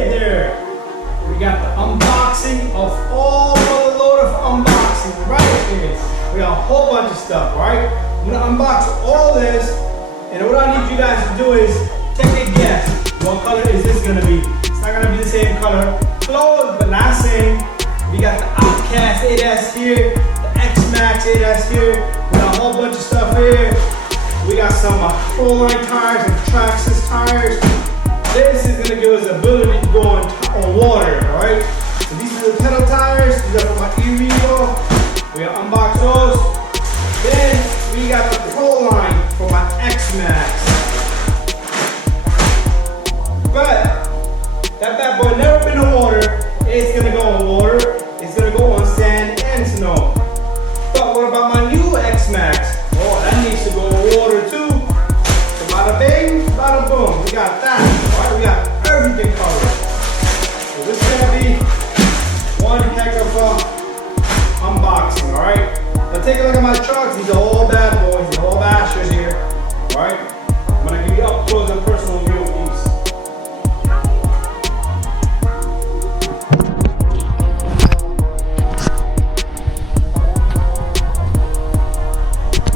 Hey there! We got the unboxing of all the load of unboxing right here. We got a whole bunch of stuff, right? I'm gonna unbox all this, and what I need you guys to do is take a guess. What color is this gonna be? It's not gonna be the same color. Close, but not same. We got the OUTCAST 8S here, the XMAXX 8S here. We got a whole bunch of stuff here. We got some full-line tires and Traxxas tires. This is gonna give us the ability to go on water, alright? So these are the pedal tires, these are for my e-Revo. We gotta unbox those. Then we got the Pro line for my XMAXX. But that bad boy never been in water. It's gonna go on water. It's gonna go on sand and snow. But what about my new XMAXX? Oh, that needs to go on water too. So bada bing, bada boom. We got that. Alright, we got everything covered. So this is gonna be one heck of a unboxing, alright? Now take a look at my trucks. These are all bad boys, these are all bashers here. Alright? I'm gonna give you up close and personal view of these.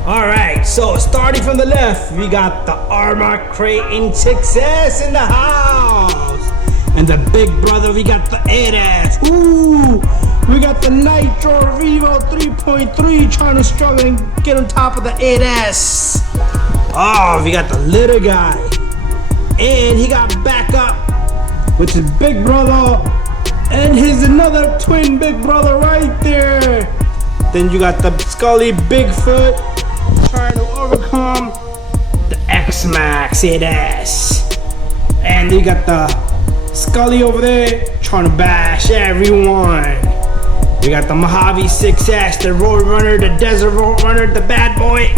Alright, so starting from the left, we got the Arrma Traxxas in the house. And the big brother, we got the 8S. Ooh, we got the Nitro Revo 3.3 trying to struggle and get on top of the 8S. Oh, we got the little guy. And he got backup with his big brother. And his another twin big brother right there. Then you got the Scully Bigfoot trying to overcome the XMAXX 8S. And you got the Scully over there trying to bash everyone. We got the Mojave 6S, the Road Runner, the Desert Road Runner, the bad boy.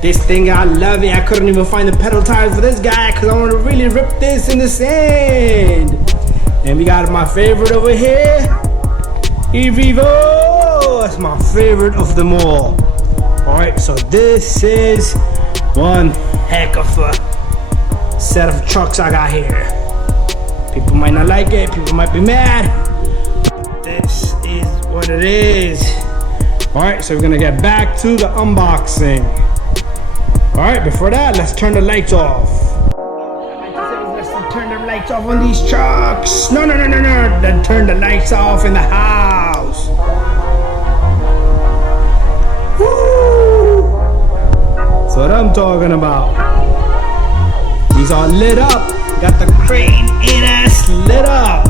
This thing, I love it. I couldn't even find the pedal tires for this guy because I want to really rip this in the sand. And we got my favorite over here, e-Revo. That's my favorite of them all. Alright, so this is one heck of a set of trucks I got here. People might not like it, people might be mad. This is what it is. Alright, so we're gonna get back to the unboxing. Alright, before that, let's turn the lights off. Let's turn the lights off on these trucks. No. Let's turn the lights off in the house. That's what I'm talking about. These are lit up. Got the Crane 8S lit up.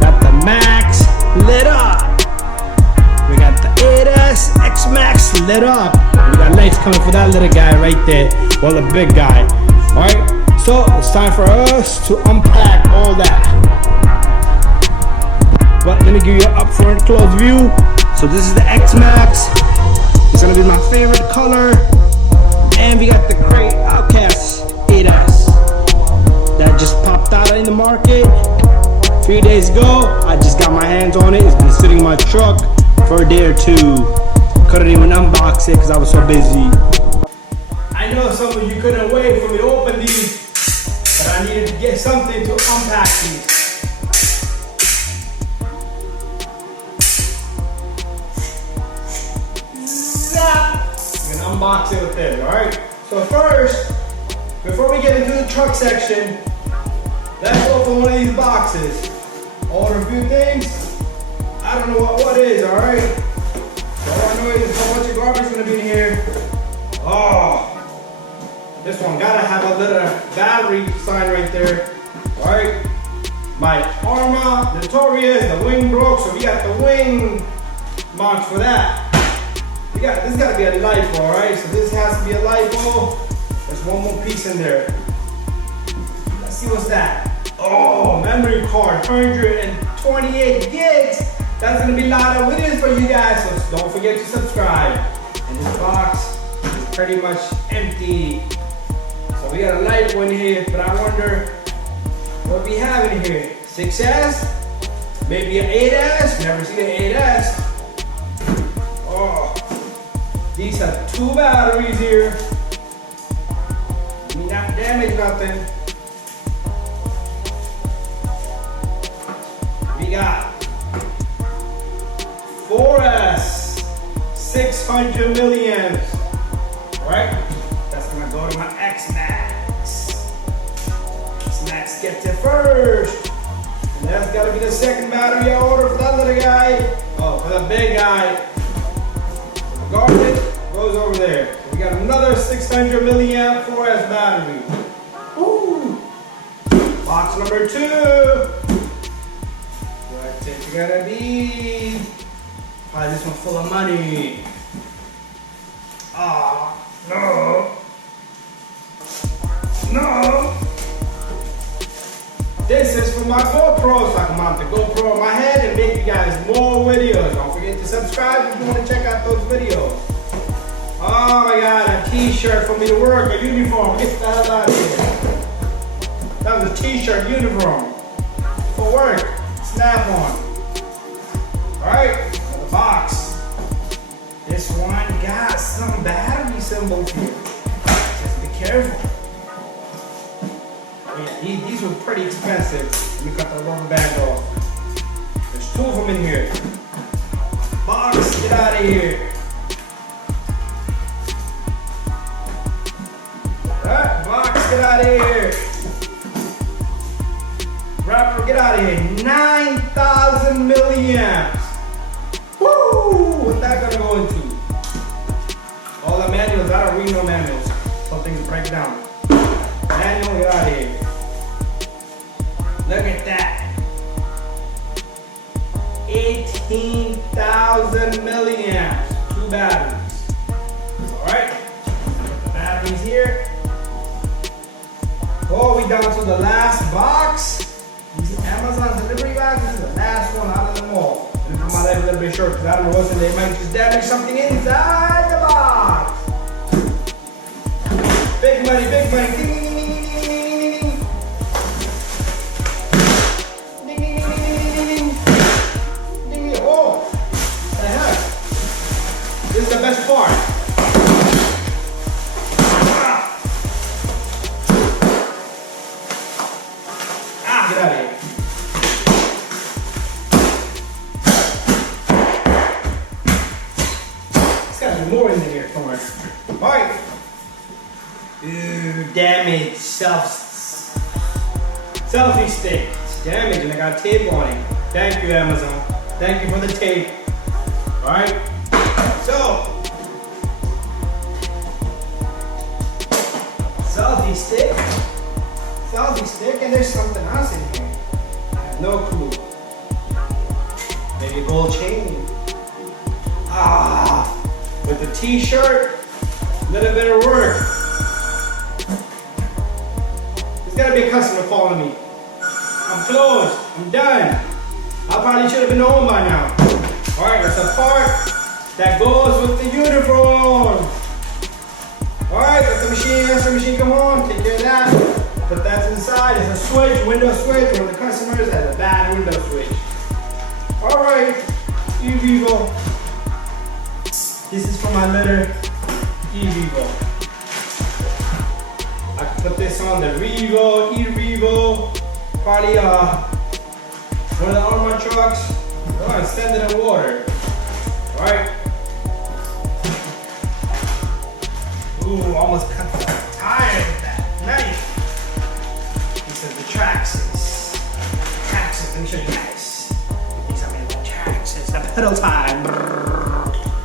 Got the Max lit up. We got the 8S XMAXX lit up. We got lights coming for that little guy right there. Well, the big guy. Alright, so it's time for us to unpack all that. But let me give you an up front close view. So this is the XMAXX. It's gonna be my favorite color. And we got the Arrma OUTCAST 8S that just popped out in the market a few days ago. I just got my hands on it. It's been sitting in my truck for a day or two. Couldn't even unbox it because I was so busy. I know some of you couldn't wait for me to open these, but I needed to get something to unpack these. Unbox it with this, alright? So first, before we get into the truck section, let's open one of these boxes. Order a few things. I don't know what is, alright? So all I know is there's a whole bunch of garbage gonna be in here. Oh, this one gotta have a little battery sign right there. Alright? My Arrma Notorious, the wing broke, so we got the wing box for that. This got to be a LiPo, alright? So this has to be a LiPo. There's one more piece in there. Let's see what's that. Oh, memory card, 128 gigs. That's gonna be a lot of videos for you guys, so don't forget to subscribe. And this box is pretty much empty. So we got a LiPo in here, but I wonder what we have in here. 6S? Maybe an 8S? Never seen an 8S. Oh. These have two batteries here. Not damage nothing. got 4S 600 milliamps. Alright, that's gonna go to my XMAXX. XMAXX gets it first. And that's gotta be the second battery I ordered for that little guy. Oh, for the big guy. The garbage goes over there. So we got another 600 milliamp 4S battery. Ooh. Box number 2. What's it gonna be? Oh, this one's full of money. Ah, no. No. This is for my GoPro, so I can mount the GoPro on my head and make you guys more videos. Don't forget to subscribe if you want to check out those videos. Oh my God, a t-shirt for me to work, a uniform. Get the hell out of here. That was a t-shirt uniform for work. Snap on. Alright, the box. This one got some battery symbols here. Just be careful. Yeah, these were pretty expensive. Let me cut the rubber band off. There's 2 of them in here. Box, get out of here. Alright, box, get out of here. Wrapper, get out of here. 9,000 milliamps. Woo! What's that gonna go into? All the manuals, I don't read no manuals. Some things break down. Manual, get out of here. Look at that. 18,000 milliamps. 2 batteries. Alright. Put the batteries here. Oh, we down to the last box. These Amazon delivery boxes is the last one out of them all. And for my life a little bit short because I don't know what's in there. They might just damage something inside the box. Big money, big money. Ding, ding, ding, ding, ding, ding, ding, ding. Ding, ding, ding, ding, ding, ding, ding. Oh, what the heck? This is the best part. Get out of here. There's gotta be more in there somewhere. Alright. Ooh, damaged selfie stick. It's damaged and I got tape on it. Thank you, Amazon. Thank you for the tape. Alright. So, selfie stick, and there's something else in here. I have no clue. Maybe a gold chain. Ah, with the t-shirt, a little bit of work. There's gotta be a customer calling me. I'm closed, I'm done. I probably should have been home by now. All right, that's a part that goes with the uniform. All right, let the machine come on, take care of that. But that's inside, it's a switch, window switch, one of the customers has a bad window switch. All right, eVivo. This is for my little eVivo. I can put this on the eVivo, probably one of the Arrma trucks. I'm gonna send it in water. All right. Ooh, almost cut the tire with that knife. This is the Traxxas. Let me show you guys. These are made by Traxxas. The pedal tire.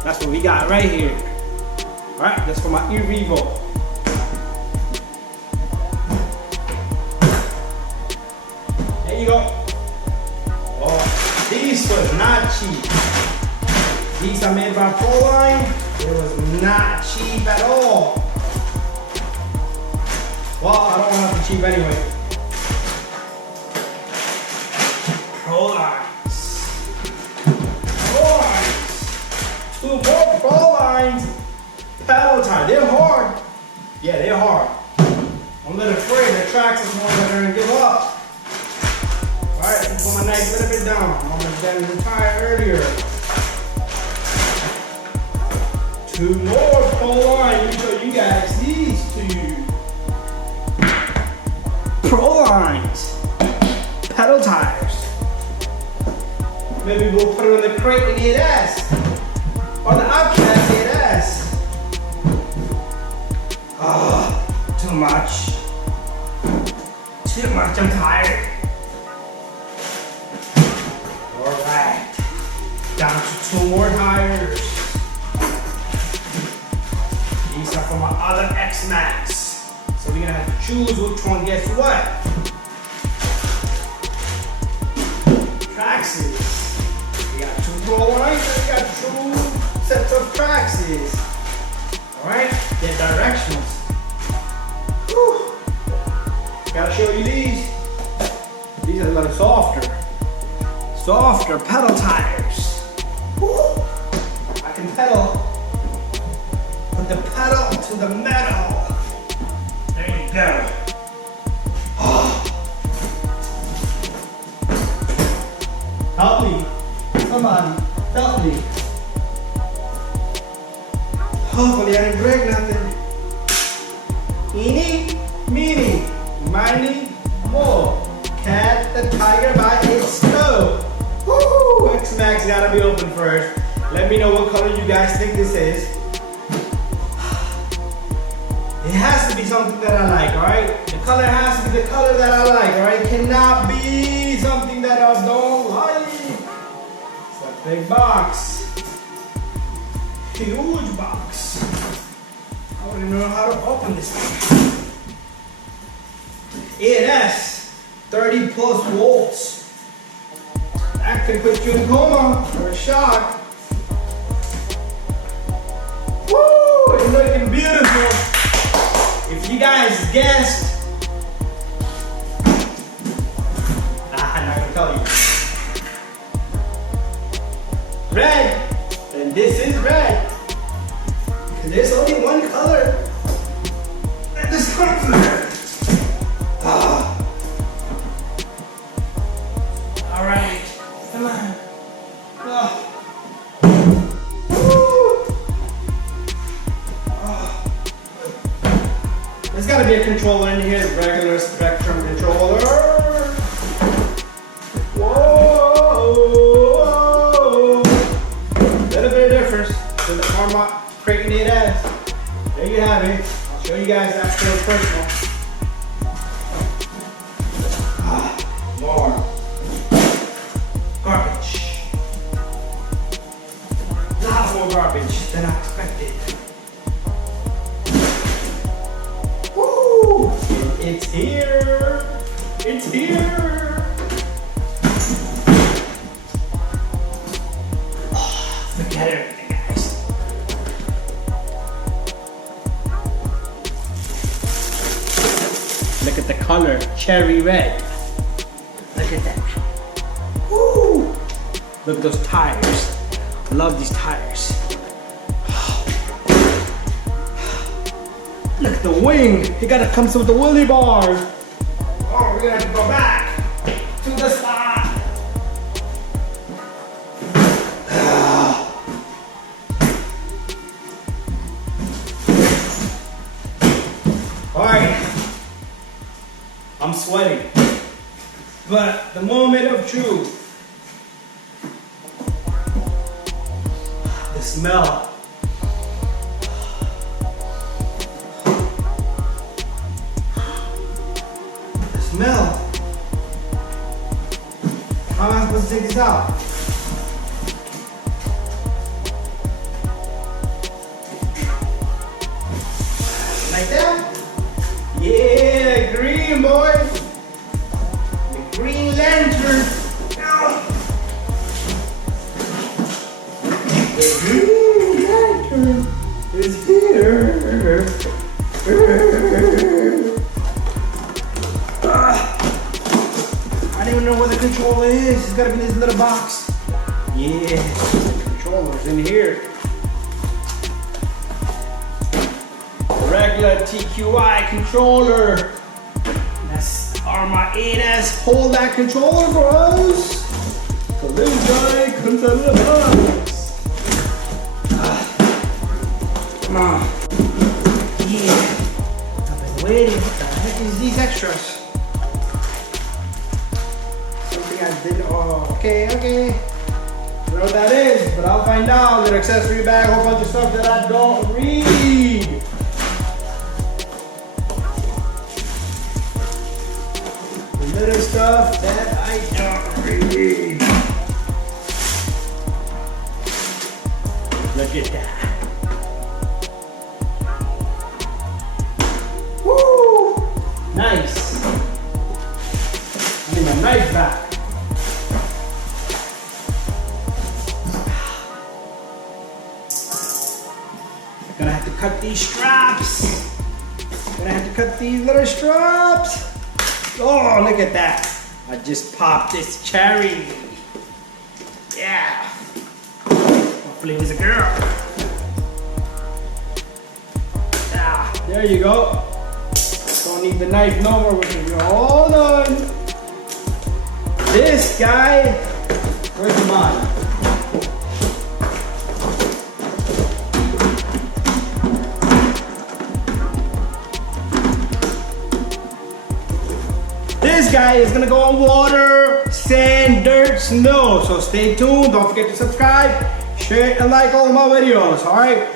That's what we got right here. All right, that's for my eVivo. There you go. Oh, these was not cheap. These are made by Proline. It was not cheap at all. Well, I don't want to be cheap anyway. Prolines. 2 more Prolines. Paddle tire. They're hard. Yeah, they're hard. I'm a little afraid the Traxxas ones are going to give up. Alright, let me put my knife a little bit down. I'm going to damage the tire earlier. 2 more Prolines. Let me show you guys these 2. Prolines. Pedal tires. Maybe we'll put it on the crate and hit S. On the OUTCAST, hit S. Oh, too much. Too much, I'm tired. Alright. Down to 2 more tires. These are from my other XMAXX. So we're gonna have to choose which one gets what. Traxxas. We got 2 Pro lines and we got 2 sets of Traxxas. Alright, they're directionals. Whew. Gotta show you these. These are a little softer. Softer pedal tires. Woo. I can pedal. Put the pedal to the metal. There you go. Oh. Help me. Somebody, help me. Hopefully I didn't break nothing. Eeny, meeny, miny, mo. Catch the tiger by its toe. Woo! XMAXX gotta be open first. Let me know what color you guys think this is. It has to be something that I like, alright? The color has to be the color that I like, alright? It cannot be something that I don't like. It's a big box. Huge box. I don't even know how to open this thing. A&S, 30 plus volts. That could put you in coma or a shock. Woo! It's looking beautiful. If you guys guessed, I'm not gonna tell you. Red, then this is red. And there's only one color. And this comes red. All right, come on. There's got to be a controller in here, regular Spectrum controller. Whoa! Little bit of difference to the Arrma crate and it has. There you have it. I'll show you guys that feels personal. More garbage. A lot more garbage than I expected. It's here! It's here! Oh, forget everything, guys. Look at the color, cherry red. Look at that. Woo! Look at those tires. I love these tires. Look at the wing. It gotta come with the wheelie bars. Oh, we're gonna have to go back to the side. All right. I'm sweating. But the moment of truth. The smell. Smell. How am I supposed to take this out? Like that? Yeah, green boys. The green lantern. The green lantern is here. I don't even know where the controller is. It's gotta be in this little box. Yeah, the controller's in here. Regular TQI controller. That's Arrma 8S. Hold that controller for us. So this guy comes out of the box. Come on. Yeah. I've been waiting. What the heck is these extras? I did. Oh, okay. know what that is, but I'll find out. Little accessory bag, a whole bunch of stuff that I don't read. The little stuff that I don't read. Look at that. Woo! Nice. I need my knife back. Gonna have to cut these straps. Gonna have to cut these little straps. Oh, look at that. I just popped this cherry. Yeah. Hopefully it was a girl. Ah, there you go. Don't need the knife no more with me. Hold on. This guy, where's mine? This guy is gonna go on water, sand, dirt, snow. So stay tuned. Don't forget to subscribe, share, and like all of my videos. All right.